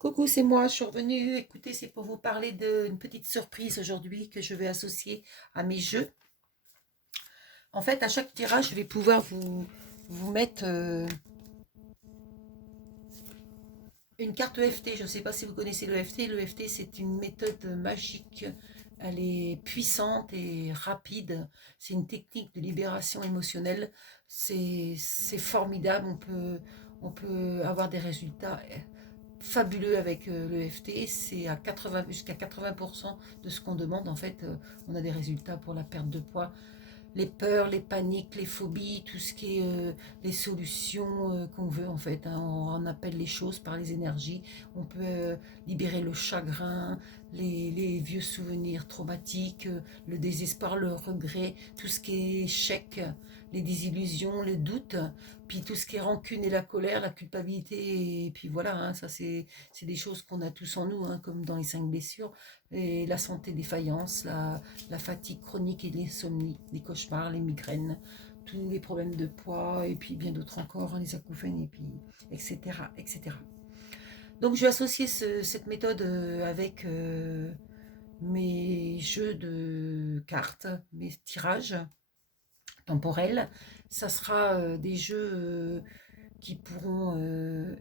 Coucou, c'est moi, je suis revenue. Écoutez, c'est pour vous parler d'une petite surprise aujourd'hui que je vais associer à mes jeux. En fait, à chaque tirage, je vais pouvoir vous mettre une carte EFT. Je ne sais pas si vous connaissez l'EFT. L'EFT, c'est une méthode magique. Elle est puissante et rapide. C'est une technique de libération émotionnelle. C'est formidable. On peut avoir des résultats fabuleux avec l'EFT. C'est à 80, jusqu'à 80% de ce qu'on demande. En fait, on a des résultats pour la perte de poids, les peurs, les paniques, les phobies, tout ce qui est les solutions qu'on veut en fait, hein. On appelle les choses par les énergies. On peut libérer le chagrin, les vieux souvenirs traumatiques, le désespoir, le regret, tout ce qui est échec, les désillusions, les doutes, puis tout ce qui est rancune et la colère, la culpabilité, et puis voilà, hein, ça c'est des choses qu'on a tous en nous, hein, comme dans les 5 blessures, et la santé défaillance, la fatigue chronique et l'insomnie, les cauchemars, les migraines, tous les problèmes de poids, et puis bien d'autres encore, hein, les acouphènes, et puis etc. etc. Donc je vais associer cette méthode avec mes jeux de cartes, mes tirages temporels. Ça sera des jeux qui pourront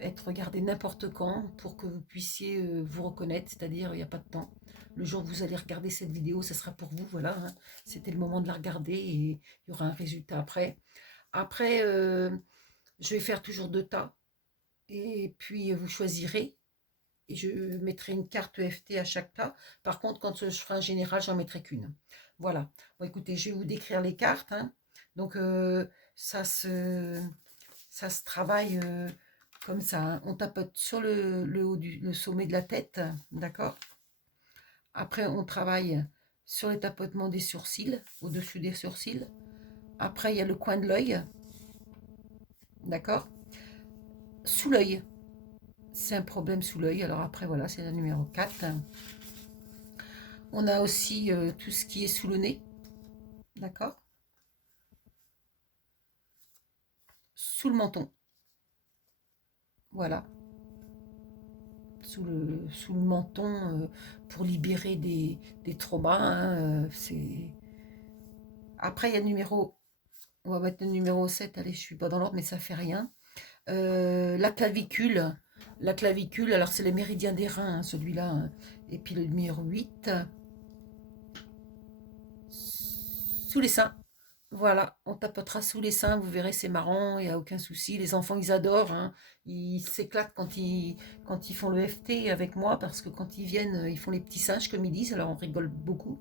être regardés n'importe quand pour que vous puissiez vous reconnaître, c'est-à-dire il n'y a pas de temps. Le jour où vous allez regarder cette vidéo, ça sera pour vous, voilà, hein. C'était le moment de la regarder et il y aura un résultat après. Après, je vais faire toujours 2 tas et puis vous choisirez et je mettrai une carte EFT à chaque tas. Par contre, quand je ferai un général, j'en mettrai qu'une. Voilà. Bon, écoutez, je vais vous décrire les cartes, hein. Donc, ça se, ça se travaille comme ça, hein. On tapote sur le haut le sommet de la tête, d'accord. Après, on travaille sur les tapotements des sourcils, au-dessus des sourcils. Après, il y a le coin de l'œil, d'accord. Sous l'œil, c'est un problème sous l'œil. Alors après, voilà, c'est la numéro 4. On a aussi tout ce qui est sous le nez, d'accord. Sous le menton, voilà. Sous le menton pour libérer des traumas, hein, Après, il y a le numéro... On va mettre le numéro 7. Allez, je suis pas dans l'ordre, mais ça fait rien. La clavicule. La clavicule, alors c'est le méridien des reins, hein, celui-là, hein. Et puis le numéro 8. Sous les seins. Voilà, on tapotera sous les seins, vous verrez, c'est marrant, il n'y a aucun souci. Les enfants, ils adorent, hein. Ils s'éclatent quand ils font le FT avec moi, parce que quand ils viennent, ils font les petits singes, comme ils disent, alors on rigole beaucoup.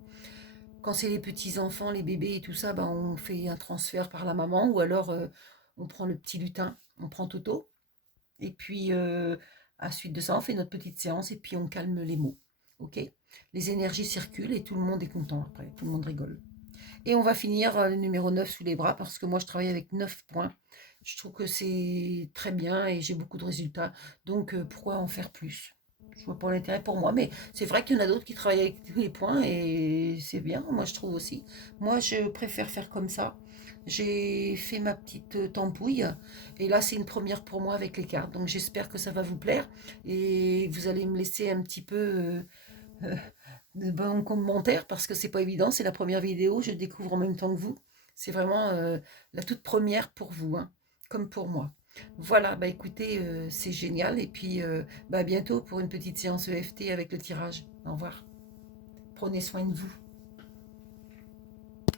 Quand c'est les petits enfants, les bébés et tout ça, ben, on fait un transfert par la maman, ou alors on prend le petit lutin, on prend Toto, et puis à suite de ça, on fait notre petite séance, et puis on calme les mots. Ok. Les énergies circulent, et tout le monde est content après, tout le monde rigole. Et on va finir le numéro 9 sous les bras parce que moi je travaille avec 9 points. Je trouve que c'est très bien et j'ai beaucoup de résultats. Donc pourquoi en faire plus? Je vois pas l'intérêt pour moi, mais c'est vrai qu'il y en a d'autres qui travaillent avec tous les points et c'est bien, moi je trouve aussi. Moi je préfère faire comme ça. J'ai fait ma petite tampouille et là c'est une première pour moi avec les cartes. Donc j'espère que ça va vous plaire et vous allez me laisser un petit peu euh, de bons commentaires parce que c'est pas évident, c'est la première vidéo, je découvre en même temps que vous. C'est vraiment la toute première pour vous, hein, comme pour moi. Voilà, bah écoutez, c'est génial et puis bah à bientôt pour une petite séance EFT avec le tirage. Au revoir. Prenez soin de vous.